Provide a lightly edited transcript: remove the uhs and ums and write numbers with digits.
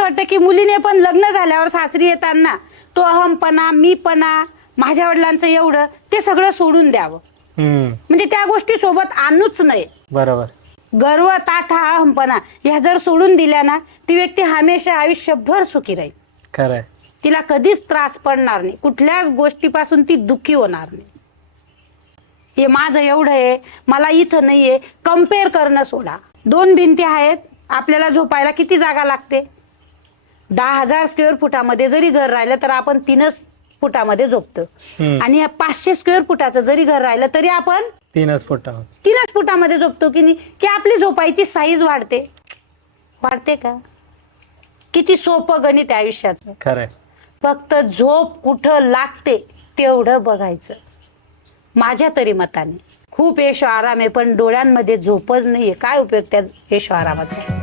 असं वाटतं की मुलीने पण लग्न झाल्यावर सासरी येताना तो अहमपणा, मीपणा, माझ्या वडिलांचं एवढं ते सगळं सोडून द्यावं. म्हणजे त्या गोष्टी सोबत आणूच नये. बरोबर. गर्व, ताठा, अहमपणा ह्या जर सोडून दिल्या ना, ती व्यक्ती हमेशा आयुष्यभर सुखी राहील. खरंय. तिला कधीच त्रास पडणार नाही, कुठल्याच गोष्टीपासून ती दुःखी होणार नाही. हे माझं एवढं आहे, मला इथं नाहीये, कम्पेअर करणं सोडा. 2 भिंती आहेत, आपल्याला झोपायला किती जागा लागते? 10,000 स्क्वेअर फुटामध्ये जरी घर राहिलं तर आपण 3च फुटामध्ये झोपतो. आणि या 500 स्क्वेअर फुटाचं जरी घर राहिलं तरी आपण 3च फुटावर 3च फुटामध्ये झोपतो की नाही? की आपली झोपायची साईज वाढते. वाढते का? किती सोपं गणित आहे आयुष्याचं. खरंय. फक्त झोप कुठं लागते तेवढं बघायचं. माझ्या तरी मताने खूप ऐशो आराम आहे, पण डोळ्यांमध्ये झोपच नाहीये. काय उपयोग त्या ऐशो आरामाचा?